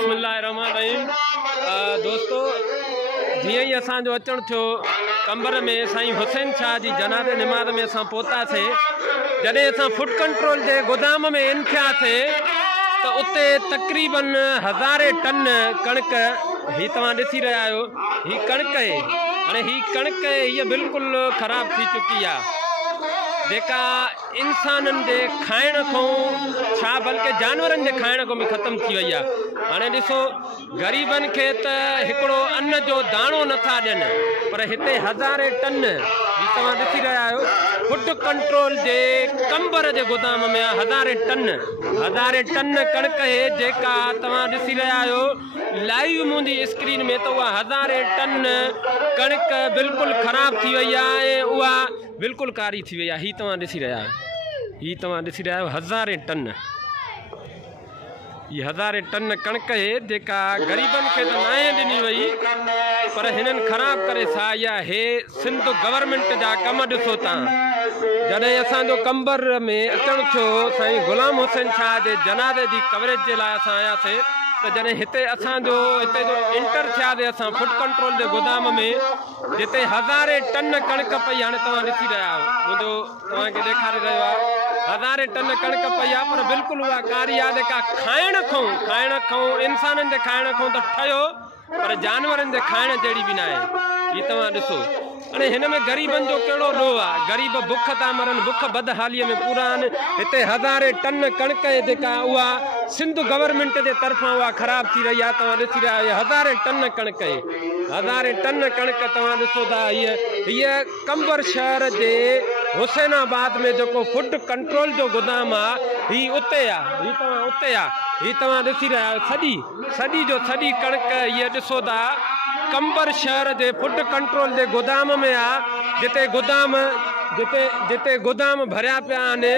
बिस्मिल्लाहिर्रहमानिर्रहीम। दोस्तों, जीअं ई असांजो अचण थियो कंबर में साईं हुसैन शाह जी जनाज़े निमाज़ में असां पहुतासीं। जॾहिं असां फूड कंट्रोल जे गोदाम में इन थियासीं त उते तक़रीबन 1000 टन कणिक ही तव्हां ॾिसी रहिया आहियो। ही कणिक आहे, हाणे ही कणिक हीअ बिल्कुलु ख़राब थी चुकी आहे, जेका इंसाननि जे खाइण खां छा बल्कि जानवरनि जे खाइण खां बि ख़तम थी वई आहे। हाणे ॾिसो, ग़रीबनि खे त हिकिड़ो अन्न जो दाणो नथा ॾियनि, पर हिते 1000 टन ही तव्हां ॾिसी रहिया आहियो फूड कंट्रोल जे कंबर जे गोदाम में 1000 टन कणिक आहे, जेका तव्हां ॾिसी रहिया आहियो लाइव मुंहिंजी स्क्रीन में। त उहा 1000 टन कणिक बिल्कुलु ख़राब थी वई आहे ऐं उहा बिल्कुलु कारी थी वई आहे। ही तव्हां ॾिसी रहिया आहियो 1000 टन। ये 1000 टन कणिक आहे, जेका ग़रीबनि खे त नाहे ॾिनी वई, पर हिननि ख़राब करे साया हे सिंध गवर्नमेंट जा कम ॾिसो तव्हां। जॾहिं असांजो कंबर में अचणु थियो साईं गुलाम हुसैन शाह जे जनाज़े जी कवरेज जे लाइ असां आयासीं, त जॾहिं हिते असांजो हिते जो इंटर थियासीं असां फूड कंट्रोल जे गोदाम में, जिते 1000 टन कणिक पई। हाणे तव्हां ॾिसी रहिया आहियो, मुंहिंजो तव्हांखे ॾेखारे रहियो आहे 1000 टन कणिक पई आहे, पर बिल्कुलु उहा कारी आहे, जेका खाइण खां इंसाननि जे खाइण खां त ठहियो, पर जानवरनि जे खाइण जहिड़ी बि न आहे। ही तव्हां ॾिसो, हाणे हिन में ग़रीबनि जो कहिड़ो ॾोह आहे? ग़रीब बुख था मरनि, बुख बदहालीअ में पूरा आहिनि। हिते 1000 टन कणिक आहे, जेका उहा सिंध गवर्नमेंट जे तरफ़ां उहा ख़राब थी रही आहे। तव्हां ॾिसी रहिया आहियो 1000 टन कणिक आहे, 1000 टन कणिक तव्हां ॾिसो था। हीअ कंबर शहर जे हुसैनाबाद में जेको फूड कंट्रोल जो गोदाम आहे, ही उते आहे। ही तव्हां ॾिसी रहिया आहियो सॼी कणिक हीअ ॾिसो था कंबर शहर जे फूड कंट्रोल जे गोदाम में आहे, जिते गोदाम भरिया पिया आहिनि।